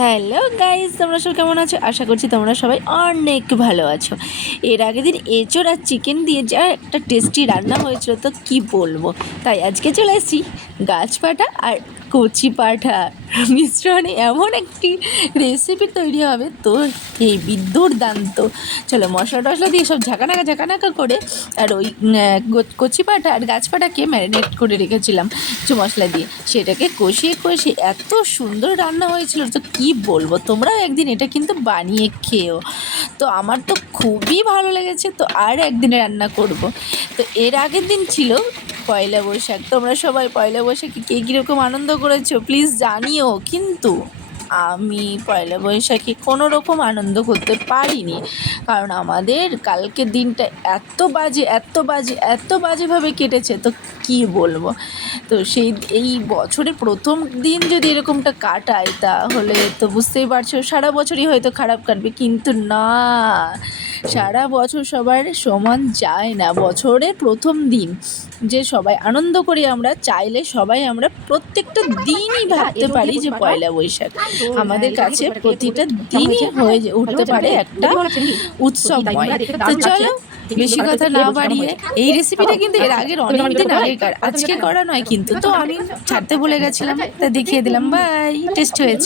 Hello guys, তোমরা সব কেমন আছো? আশা করছি তোমরা সবাই অনেক ভালো আছো। এর আগের দিন এঁচোড় আর চিকেন দিয়ে যা একটা টেস্টি রান্না হয়েছিল তো কি বলবো। তাই আজকে চলে এসেছি গাছপাটা আর কচি পাঠা মিশ্রণে এমন একটি রেসিপি তৈরি হবে তো এই দুর্দান্ত। চলো মশলা টশলা দিয়ে সব ঝাঁকানাকা করে আর ওই কচি পাঠা আর গাছপাটাকে ম্যারিনেট করে রেখেছিলাম কিছু মশলা দিয়ে, সেটাকে কষিয়ে এত সুন্দর রান্না হয়েছিল তো কি বলবো। তোমরাও একদিন এটা কিন্তু বানিয়ে খেও। তো আমার তো খুবই ভালো লেগেছে, তো আর একদিনে রান্না করব। তো এর আগের দিন ছিল পয়লা বৈশাখ। তোমরা সবাই পয়লা বৈশাখে কে কীরকম আনন্দ করেছো প্লিজ জানিও। কিন্তু আমি পয়লা বৈশাখে কোনো রকম আনন্দ করতে পারিনি, কারণ আমাদের কালকের দিনটা এত বাজেভাবে কেটেছে তো কি বলবো। তো এই বছরের প্রথম দিন যদি এরকমটা কাটায় তাহলে তো বুঝতেই পারছো সারা বছরই হয়তো খারাপ কাটবে, কিন্তু না, সারা বছর সবার সমান যায় না। বছরের প্রথম দিন যে সবাই আনন্দ করি আমরা, চাইলে সবাই আমরা প্রত্যেকটা দিনই ভাবতে পারি যে পয়লা বৈশাখ আমাদের কাছে প্রতিটা দিনই হয়ে উঠতে পারে একটা উৎসবময়। তো চলো বেশি কথা না বাড়িয়ে, এই রেসিপিটা কিন্তু এর আগের অনেক দিন আগেকার, আজকে করা নয় কিন্তু। তো আমি ছাড়তে ভুলে গেছিলাম, তা দেখিয়ে দিলাম। বাই, টেস্ট হয়েছে।